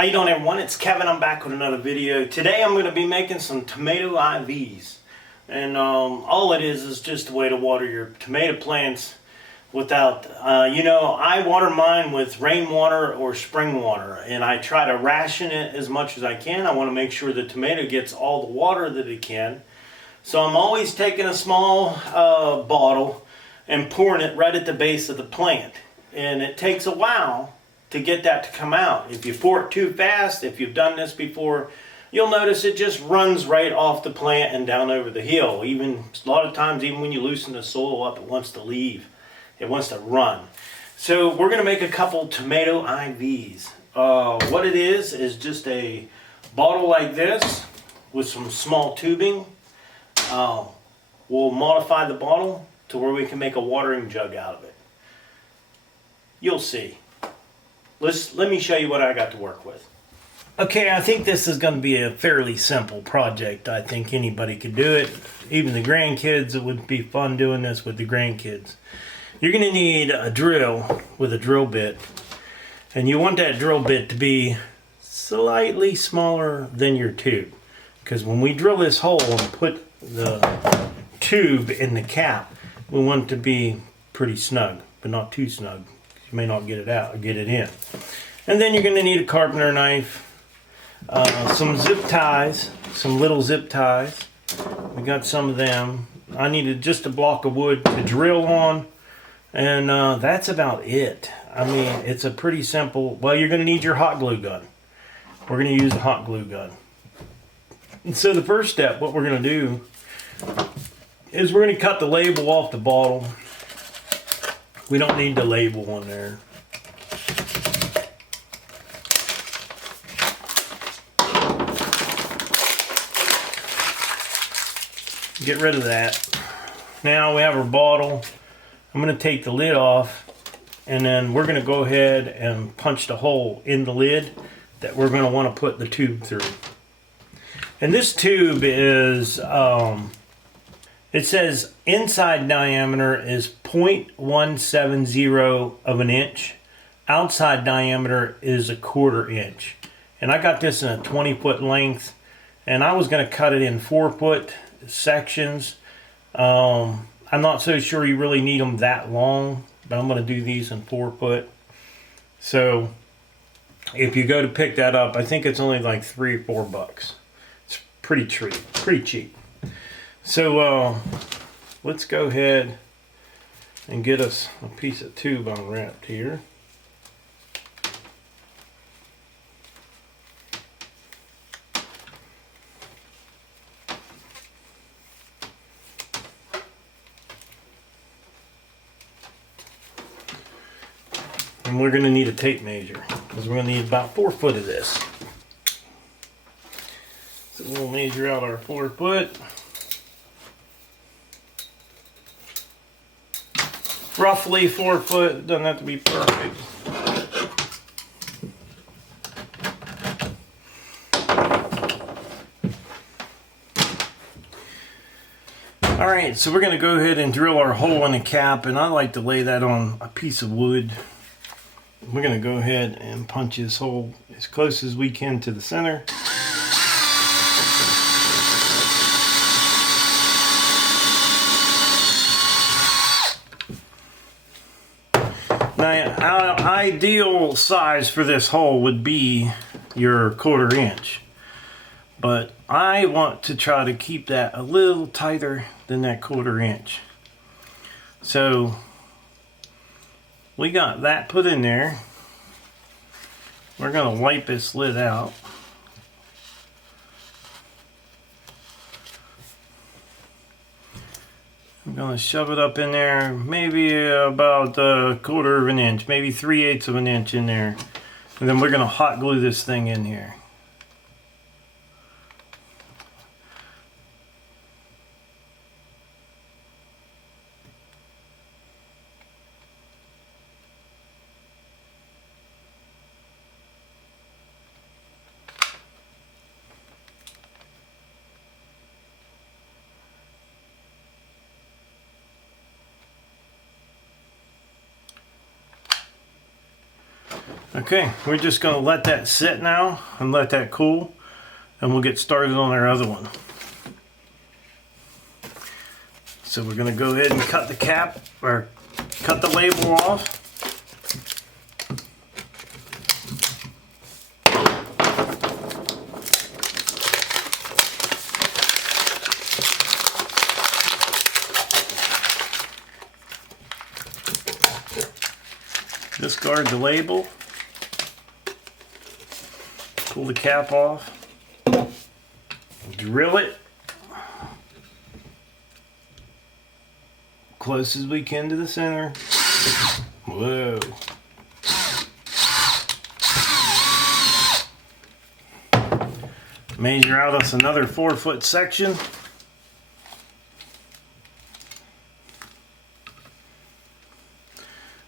How you doing, everyone? It's Kevin. I'm back with another video. Today I'm going to be making some tomato IVs. And all it is just a way to water your tomato plants without, I water mine with rainwater or spring water. And I try to ration it as much as I can. I want to make sure the tomato gets all the water that it can. So I'm always taking a small bottle and pouring it right at the base of the plant. And it takes a while to get that to come out. If you pour it too fast, if you've done this before, you'll notice it just runs right off the plant and down over the hill. Even a lot of times, even when you loosen the soil up, it wants to leave. It wants to run. So we're going to make a couple tomato IVs. What it is just a bottle like this with some small tubing. We'll modify the bottle to where we can make a watering jug out of it. You'll see. Let me show you what I got to work with. Okay, I think this is going to be a fairly simple project. I think anybody could do it. Even the grandkids, it would be fun doing this with the grandkids. You're going to need a drill with a drill bit. And you want that drill bit to be slightly smaller than your tube. Because when we drill this hole and put the tube in the cap, we want it to be pretty snug, but not too snug. You may not get it out or get it in. And then you're going to need a carpenter knife, some zip ties, some little zip ties. We got some of them. I needed just a block of wood to drill on, and that's about it. I mean, it's a pretty simple. Well, you're going to need your hot glue gun. We're going to use a hot glue gun. And so the first step, what we're going to do is we're going to cut the label off the bottle. We don't need the label on there. Get rid of that. Now we have our bottle. I'm going to take the lid off, and then we're going to go ahead and punch the hole in the lid that we're going to want to put the tube through. And this tube is, it says inside diameter is 0.170 of an inch. Outside diameter is 1/4 inch. And I got this in a 20-foot length. And I was going to cut it in 4-foot sections. I'm not so sure you really need them that long. But I'm going to do these in 4-foot. So if you go to pick that up, I think it's only like $3 or $4. It's pretty cheap. So let's go ahead and get us a piece of tube unwrapped here. And we're going to need a tape measure because we're going to need about 4 foot of this. So we'll measure out our 4 foot. Roughly 4 foot, doesn't have to be perfect. Alright, so we're going to go ahead and drill our hole in the cap, and I like to lay that on a piece of wood. We're going to go ahead and punch this hole as close as we can to the center. Now, our ideal size for this hole would be your 1/4 inch. But I want to try to keep that a little tighter than that 1/4 inch. So we got that put in there. We're going to wipe this lid out. I'm going to shove it up in there, maybe about 1/4 of an inch, maybe 3/8 of an inch in there. And then we're going to hot glue this thing in here. Okay, we're just going to let that sit now and let that cool, and we'll get started on our other one. So we're going to go ahead and cut the cap, or cut the label off. Discard the label. Pull the cap off. Drill it close as we can to the center. Whoa. Measure out us another 4-foot section.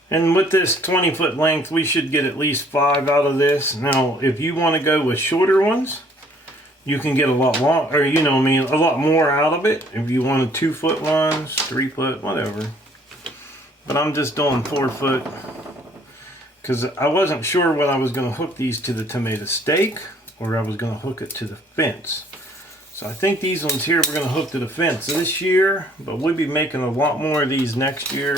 And with this 20-foot length, we should get at least 5 out of this. Now, if you want to go with shorter ones, you can get a lot long, or a lot more out of it. If you wanted 2-foot ones, 3-foot, whatever. But I'm just doing 4-foot because I wasn't sure when I was going to hook these to the tomato stake or I was going to hook it to the fence. So I think these ones here we're going to hook to the fence this year, but we'll be making a lot more of these next year.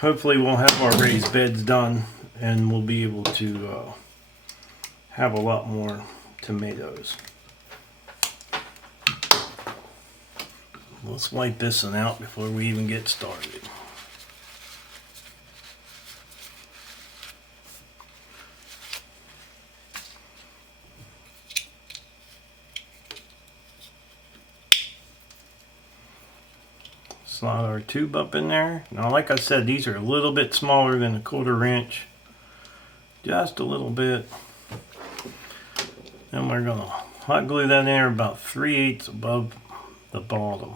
Hopefully we'll have our raised beds done and we'll be able to have a lot more tomatoes. Let's wipe this one out before we even get started. Slide our tube up in there. Now, like I said, these are a little bit smaller than a 1/4 inch. Just a little bit. And we're gonna hot glue that in there about 3/8 above the bottom.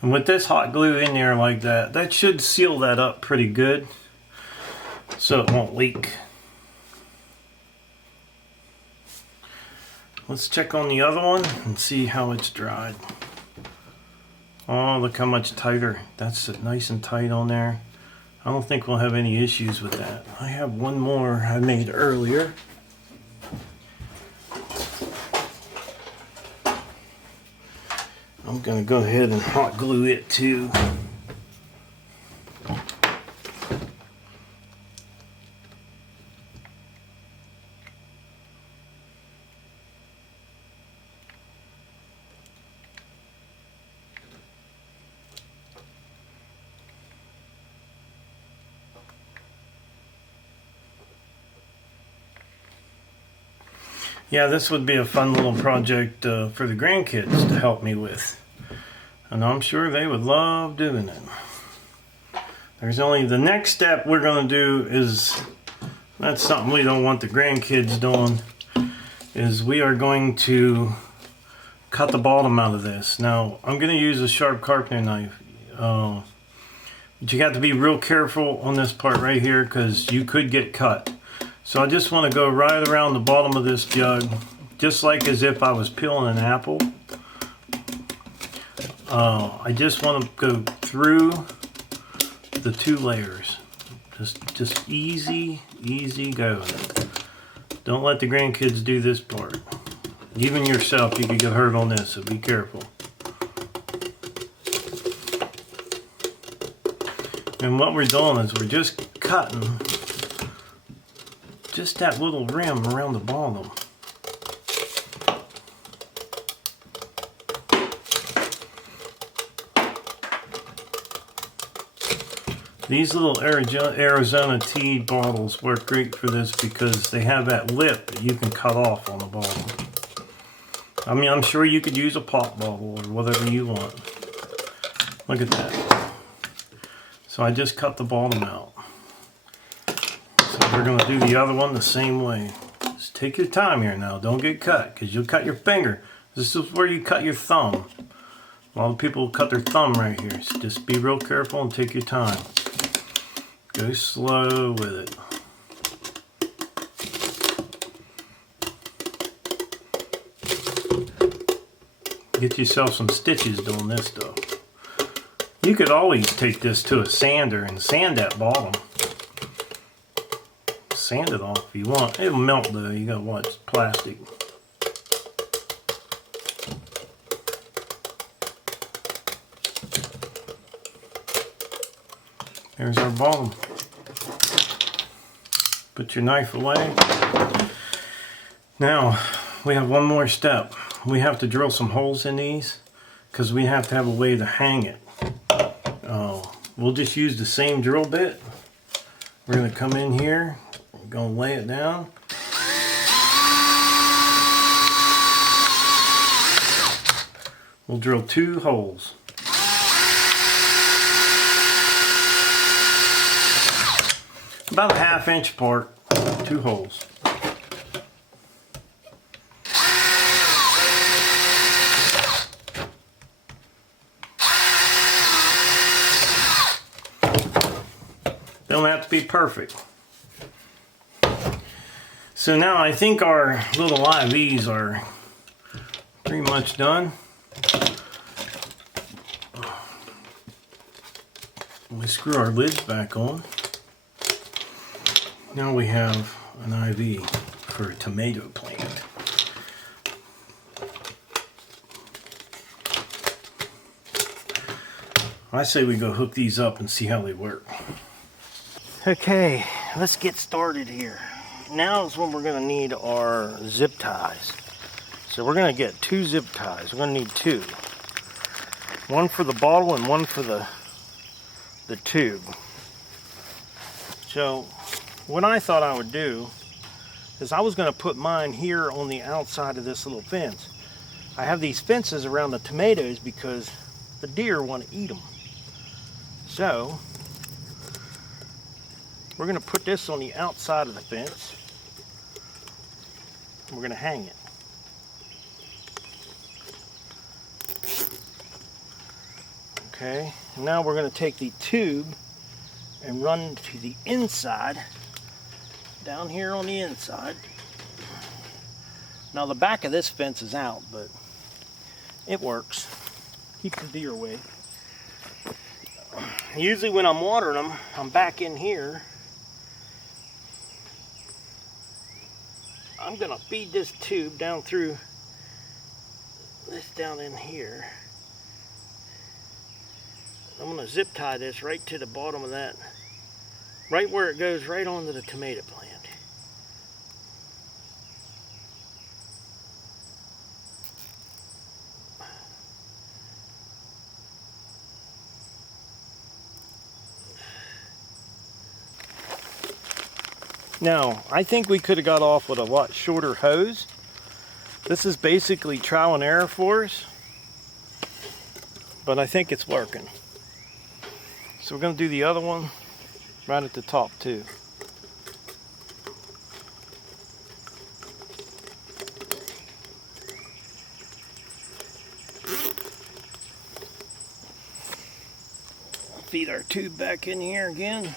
And with this hot glue in there like that, that should seal that up pretty good so it won't leak. Let's check on the other one and see how it's dried. Oh, look how much tighter. That's nice and tight on there. I don't think we'll have any issues with that. I have one more I made earlier. I'm going to go ahead and hot glue it too. Yeah, this would be a fun little project for the grandkids to help me with. And I'm sure they would love doing it. There's only the next step we're going to do is, that's something we don't want the grandkids doing, is we are going to cut the bottom out of this. Now, I'm going to use a sharp carpenter knife. But you got to be real careful on this part right here because you could get cut. So I just want to go right around the bottom of this jug, just like as if I was peeling an apple. I just want to go through the 2 layers. Just easy going. Don't let the grandkids do this part. Even yourself, you could get hurt on this, so be careful. And what we're doing is we're just cutting just that little rim around the bottom. These little Arizona tea bottles work great for this because they have that lip that you can cut off on the bottom. I mean, I'm sure you could use a pop bottle or whatever you want. Look at that. So I just cut the bottom out. So we're going to do the other one the same way. Just take your time here now. Don't get cut because you'll cut your finger. This is where you cut your thumb. A lot of people cut their thumb right here. So just be real careful and take your time. Go slow with it. Get yourself some stitches doing this stuff. You could always take this to a sander and sand that bottom. Sand it off if you want. It'll melt though, you gotta watch plastic. There's our bottom. Put your knife away. Now, we have one more step. We have to drill some holes in these because we have to have a way to hang it. We'll just use the same drill bit. We're going to come in here, we're going to lay it down. We'll drill 2 holes. About a 1/2 inch apart, 2 holes. They don't have to be perfect. So now I think our little IVs are pretty much done. We screw our lids back on. Now we have an IV for a tomato plant. I say we go hook these up and see how they work. Okay, let's get started here. Now is when we're going to need our zip ties. So we're going to get 2 zip ties. We're going to need 2. One for the bottle and one for the tube. So what I thought I would do is I was going to put mine here on the outside of this little fence. I have these fences around the tomatoes because the deer want to eat them. So we're going to put this on the outside of the fence. We're going to hang it. Okay, now we're going to take the tube and run to the inside, down here on the inside. Now the back of this fence is out, but it works. Keep the deer away. Usually when I'm watering them, I'm back in here. I'm gonna feed this tube down through this down in here. I'm gonna zip tie this right to the bottom of that, right where it goes right onto the tomato plant. Now, I think we could have got off with a lot shorter hose. This is basically trial and error for us, but I think it's working. So we're going to do the other one right at the top too. Feed our tube back in here again.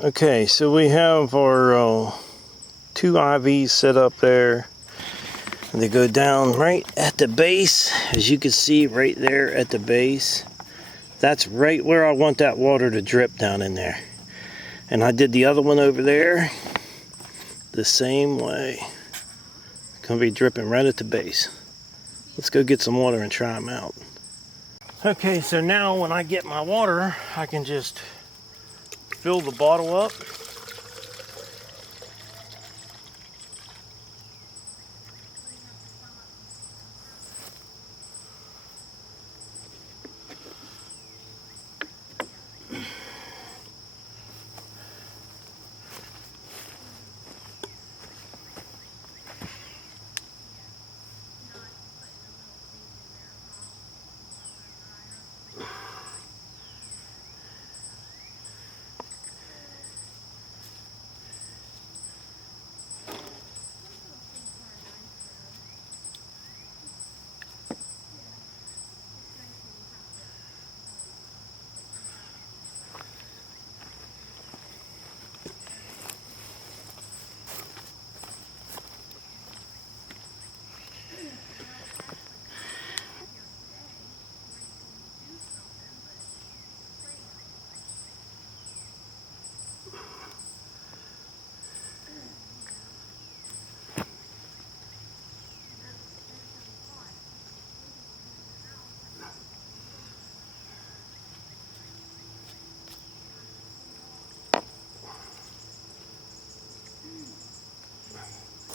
Okay, so we have our 2 IVs set up there. And they go down right at the base, as you can see right there at the base. That's right where I want that water to drip down in there. And I did the other one over there the same way. Gonna be dripping right at the base. Let's go get some water and try them out. Okay, so now when I get my water, I can just fill the bottle up.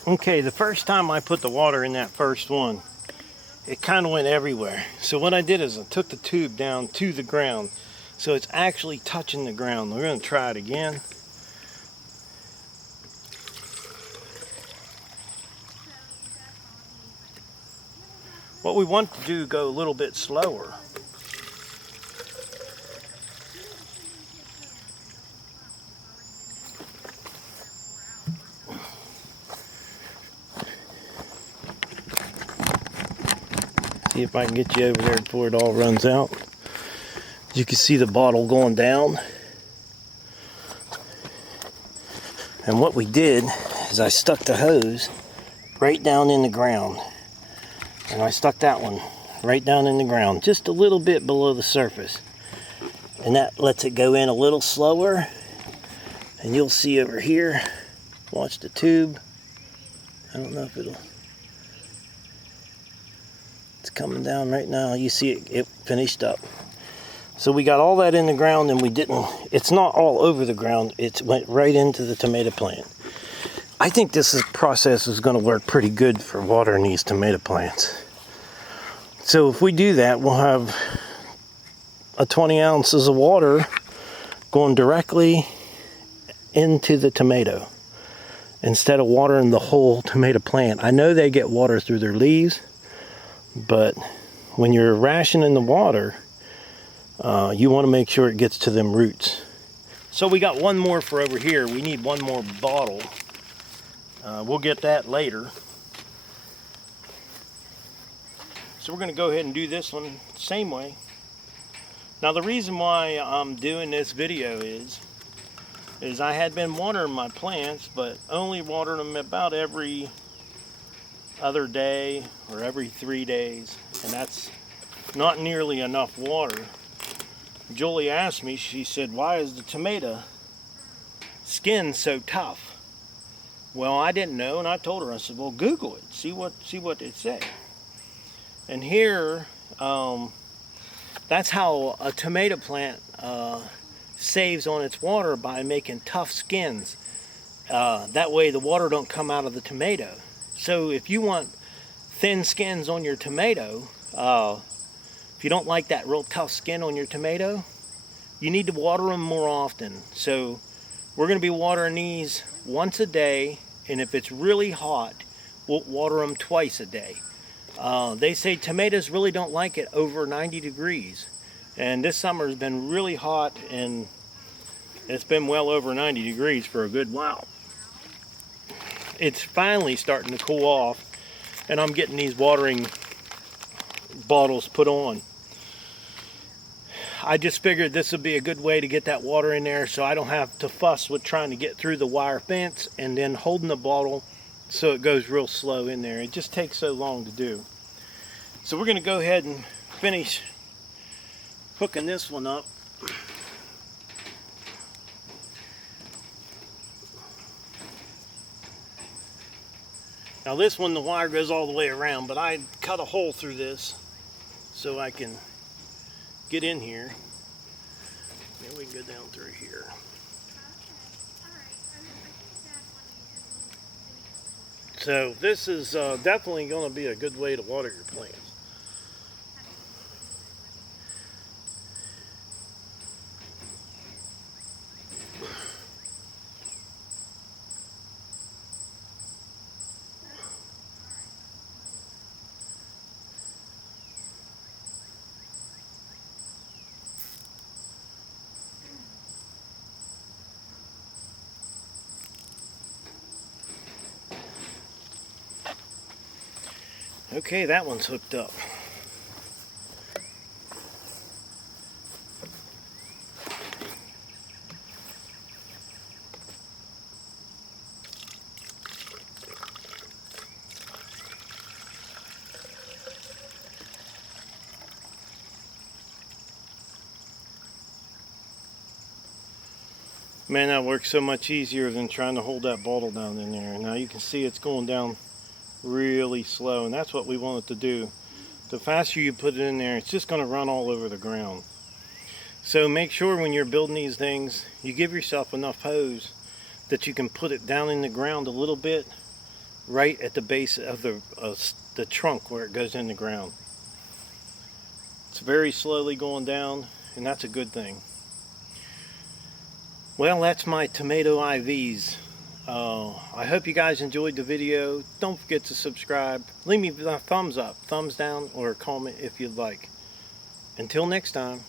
Okay, the first time I put the water in that first one, it kind of went everywhere. So what I did is I took the tube down to the ground. So it's actually touching the ground. We're going to try it again. What we want to do, go a little bit slower. See if I can get you over there before it all runs out. You can see the bottle going down. And what we did is I stuck the hose right down in the ground. And I stuck that one right down in the ground, just a little bit below the surface. And that lets it go in a little slower. And you'll see over here, watch the tube. I don't know if it'll... It's coming down right now. You see it finished up. So we got all that in the ground, and we didn't, it's not all over the ground, it went right into the tomato plant. I think this process is going to work pretty good for watering these tomato plants. So if we do that, we'll have 20 ounces of water going directly into the tomato instead of watering the whole tomato plant. I know they get water through their leaves, but when you're rationing the water, you want to make sure it gets to them roots. So we got one more for over here. We need one more bottle. We'll get that later. So we're going to go ahead and do this one the same way. Now the reason why I'm doing this video is I had been watering my plants, but only watering them about every other day or every 3 days, and that's not nearly enough water. Julie asked me, she said, why is the tomato skin so tough? Well, I didn't know, and I told her, I said, well, Google it, see what it said. And here, that's how a tomato plant saves on its water, by making tough skins. That way the water don't come out of the tomato. So if you want thin skins on your tomato, if you don't like that real tough skin on your tomato, you need to water them more often. So we're going to be watering these once a day, and if it's really hot, we'll water them twice a day. They say tomatoes really don't like it over 90 degrees. And this summer has been really hot, and it's been well over 90 degrees for a good while. It's finally starting to cool off, and I'm getting these watering bottles put on. I just figured this would be a good way to get that water in there, so I don't have to fuss with trying to get through the wire fence and then holding the bottle so it goes real slow in there. It just takes so long to do. So we're going to go ahead and finish hooking this one up. Now this one, the wire goes all the way around, but I cut a hole through this so I can get in here. Then we can go down through here. So this is definitely going to be a good way to water your plants. Okay, that one's hooked up. Man, that works so much easier than trying to hold that bottle down in there. Now you can see it's going down really slow, and that's what we want it to do. The faster you put it in there, it's just going to run all over the ground. So make sure when you're building these things, you give yourself enough hose that you can put it down in the ground a little bit right at the base of the trunk where it goes in the ground. It's very slowly going down, and that's a good thing. Well, that's my tomato IVs. I hope you guys enjoyed the video. Don't forget to subscribe. Leave me a thumbs up, thumbs down, or a comment if you'd like. Until next time.